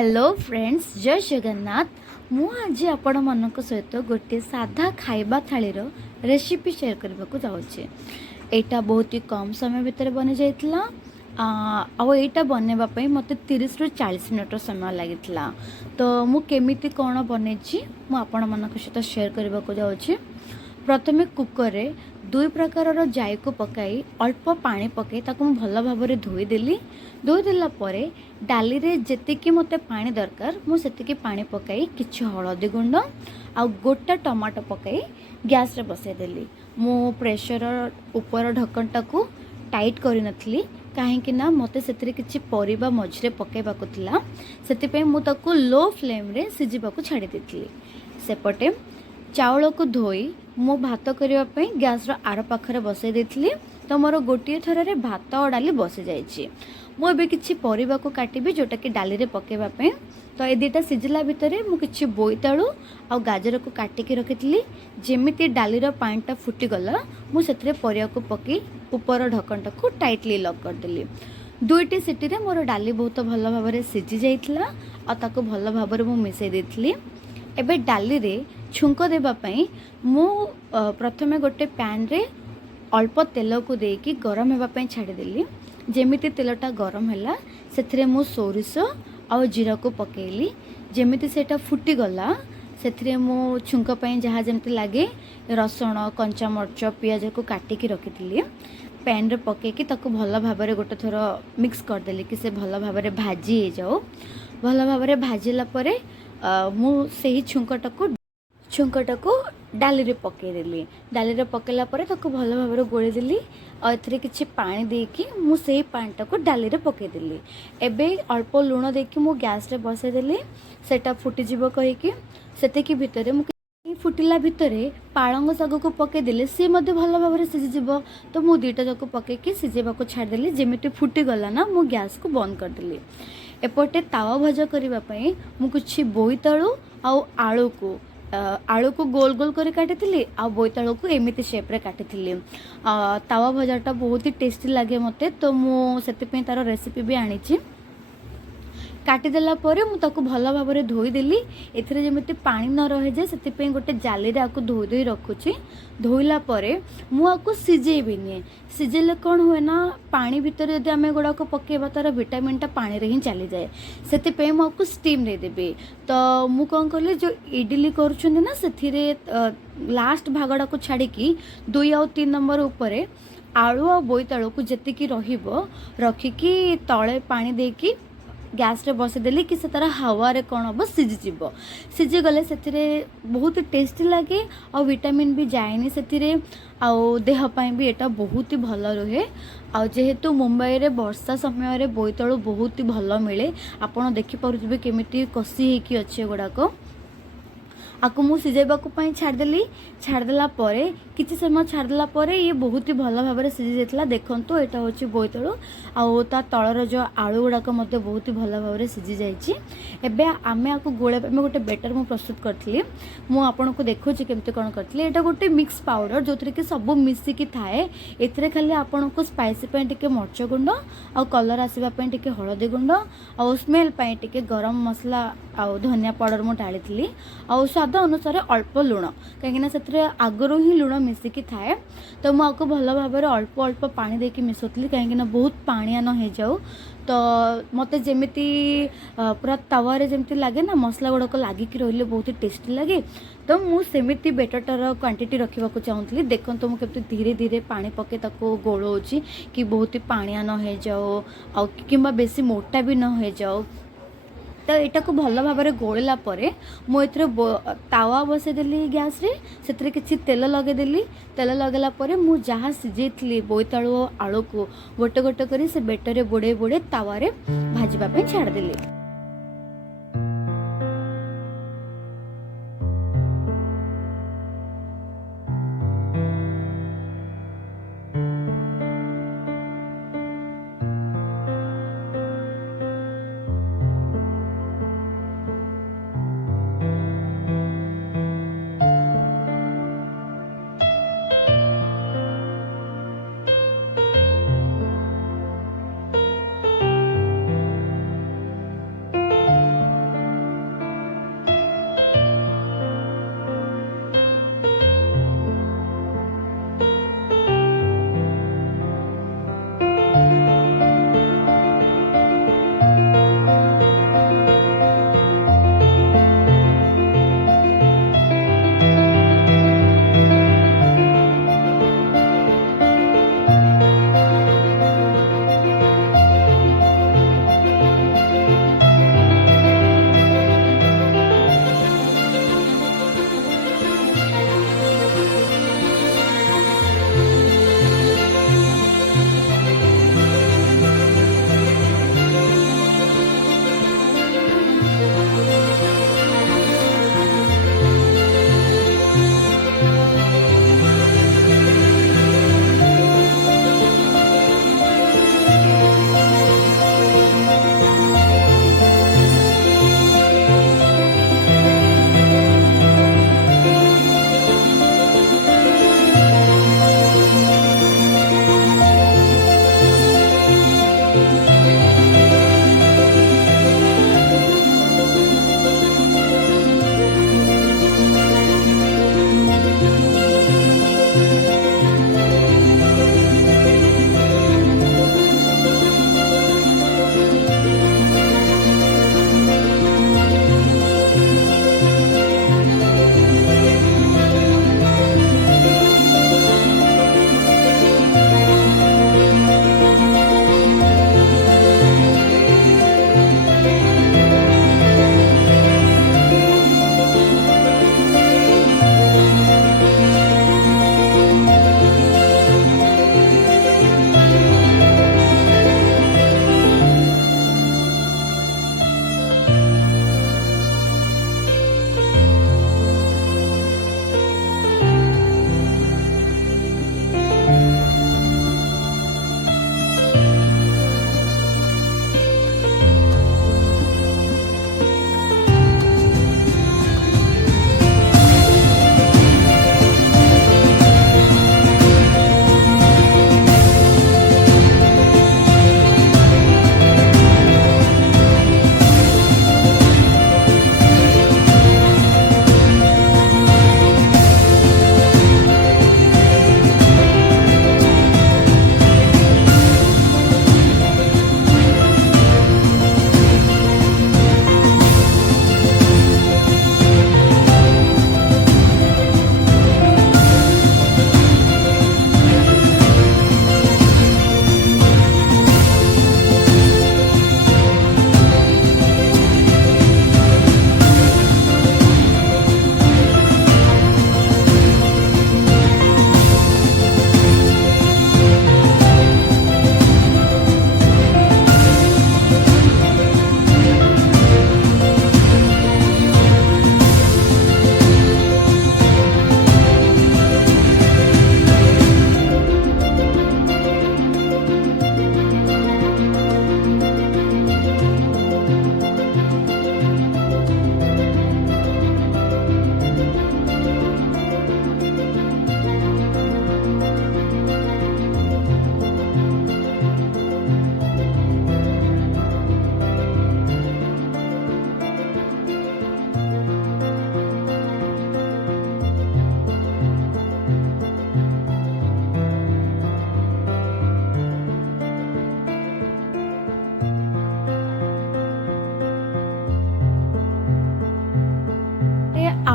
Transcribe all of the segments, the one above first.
Hello friends, जय जगन्नाथ। मु आज आपण मानक सहित गोटे साधा खाइबा थाली रेसिपी शेयर करने को जाऊँगी। यहाँ बहुत ही कम समय भितर बनी जाइला। आईटा बनवाई मत 30 रु 40 मिनट समय लगी। तो मुझे कौन बनई मुझे सहित शेयर करने को जाऊँगी। प्रथमे कुकर रे 2 प्रकार जाई को पकाई अल्प पानी पकई ताकू भल भाव धोईदेली। धोईदेला डाली रे जेतिकी मते पानी दरकार मुझे पानी पकाई किछि हळदी गुंड आ गोटा टमाटो पकाई गैस रे बसईदेली। मु प्रेशर ऊपर ढक्कनटा को टाइट करी नथली कहीं ना मते सेतरे किछि परिबा मझरे पकाइबाको थिला। सेतिपई मु ताको लो फ्लेम रे सिजिबाको छाड़ी देथिली। सेपटे चाउल को धोई मो भात करने गैस आर पाखरे बसई देथिली। तो मोर गोटे थर रे भात और डाली बसी जाइए। मुझे किसी परिबा को काटिबी जोटा कि डाली रे पकेबापे। तो ये दुटा सिझिला भितर मुझे बोईतालु आ गाजर को काटिकी रखी। जेमिति डालीर पानीटा फुटीगला मुझे परिया को पकई ऊपर ढक्कनटा को टाइटली लॉक करदेली। 2टी सीटी रे मोर डाली बहुत भल भाव सिझी जाइथिला आ ताको भल भाव मु मिसई देथिली। एबे डाली रे छुंक देवाई मु प्रथमे गोटे पैन रे अल्प तेल को देकी गरम होगापी छाड़देली। जेमिति तेलटा गरम है से मु सोरिष आ जीरा को पकेली। जेमिति सेटा फुटीगला से मु छुंक जहाँ जमती लगे रसुण कंचा मर्च पियाज को काटिकी रखी पैन रे पकेकी ताको भल भाव गोटे थर मिक्स करदेली कि से भल भाव भाजी हो जाओ। भल भाव भाजिला परे मु सही छुंकटा को डाली रे पकेदेली। डाली रे पकेला परे ताको भल भाव गोळेदेली और एथरे किछि पानी देकी मु सेही पानीटा को डाली रे पकेदेली। एबे अल्प लूण देकी मु गैस रे बसैदेली। सेटा फुटी जीवो कहिकी सेतेकी भितरे मु फुटिला भितरे पालंग शाग को पकेदेली। सी मध्य भल भाव सिझी जीवो। तो मु दुईटा जाक पकेकी सिझेबाको छाड़देली। जेमिति फुटी गला ना मु गैस को बंद करदेली। एपटे तावा भजा करने मु किछि बोईतालु आलू को गोल गोल कर काटी आ बोईतालू को एमिति शेप रे काटी। तावा भजाटा बहुत ही टेस्टी लगे मते। तो मु सेतिपई तार रेसिपी भी आनी काटिदेला मु ताको भल भाव धोईदेली। एथिरे जेमिति पानी न रही जाए से गोटे जाली रे आको धोई धोई रखुची। धोइला मु आको सिझेबिनी। सिझेले कौन हुए ना पानी भितर यदि आम गुड़ा को पकेबा तार विटामिनटा पानी रे ही चली जाए। से मुझे स्टीम दे देबी। तो मु कौन कली जो इडली करुछन ना से लास्ट भागड़ा को छाड़ी 2 और 3 नंबर उपरे आलू आ बोईतालू को जेतिकी रहिबो रखिकी तले पानी देकी गैस रे बसदेली कि से तार हावा रे कौन हम सिझीज। सिझी गले से बहुत टेस्टी लगे और विटामिन भी जाएनी से देहपाई भी एटा बहुत ही भल रहे। आ जेहेतु मुंबई रे वर्षा समय रे बोईतालू बहुत ही भल मिले। आपड़ देखिपे केमिति कषि होकी अच्छे गुड़ाक आको मु सिझेबाकूँ छाड़देली। छाड़देला किसी समय छाड़देला ये बहुत ही भल भाव सिझी जाता। देखो यहाँ हूँ बोईतालू आ तलर जो आलू गुड़ाक बहुत ही भल भाव सिझी जाए। आम आपको गोले गोटे बेटर मु प्रस्तुत करी मुझे को देखो केमती कौन करी। यहाँ गोटे मिक्स पाउडर जो थी कि सब मिसिकी थाए। एथिरे खाली आपन को स्पाइसी टिके मर्च गुंड आ कलर आसवाई टिके हलदी गुंड आ स्मेल टिके गरम मसला आ धनिया पाउडर मु ढाली आ स्वाद अनुसार अल्प लुण कहीं से आगुरी ही लुण मिसिकी थाए। तो मुझे भल भाव अल्प अल्प पानी देकी मिसोली कहीं बहुत पानिया न हो जाऊ। तो मत जमीती पूरा तावारे जमती लगे ना मसला गुड़ाक लगिकी रही बहुत ही टेस्टी लगे। तो मुझे बेटरटार क्वांटिटी रखा चाहूँगी। देखो तो मुझे धीरे धीरे पानी पके गोलोची कि बहुत ही पानिया न हो जाओ आ कि बेसी मोटा भी न हो जाओ। तो यहाँ को भल भाव गोला मुझे तावा बसईदेली गैस रे से किसी तेल लगेदेली। तेल लगेला मुझे जहाँ सिझे बोईतालू आलू को गोटे गोटे कर से बेटर बुड़े बुड़े तावारे भाजवाई छाड़देली।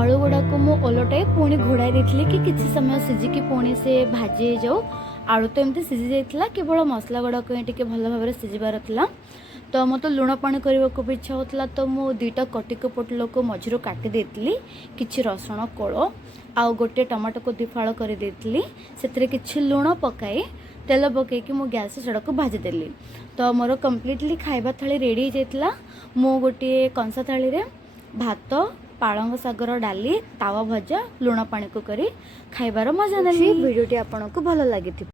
आलू गुड़ा को मु ओलटाई पुणी घोड़ाई देती कि किसी समय सिझिकी पुणी से भाजी जाऊ। आलू तो एमती सिझी जाइए केवल मसला गुड़ाक टे भल भाव सिझार था। तो मत लुण पानी करने को भी इच्छा होता तो मु 2टा कटिक पोटल को मझिरू काटी देती किछि रसुण कोल आउ गोटे टमाटो को 2 फाड़ कर देती से किछि लुण पकाई तेल पकईकि मु गैस सेटा को भाजीदेली। तो मोर कम्प्लीटली खाइबा थाली रेडी होता। मु गोटे कंसा थाली रे भात पालंग सागर डाली तावा भजा लुण पानी को करी खाइबार मजा नेली। वीडियोटी आपको भल लगी।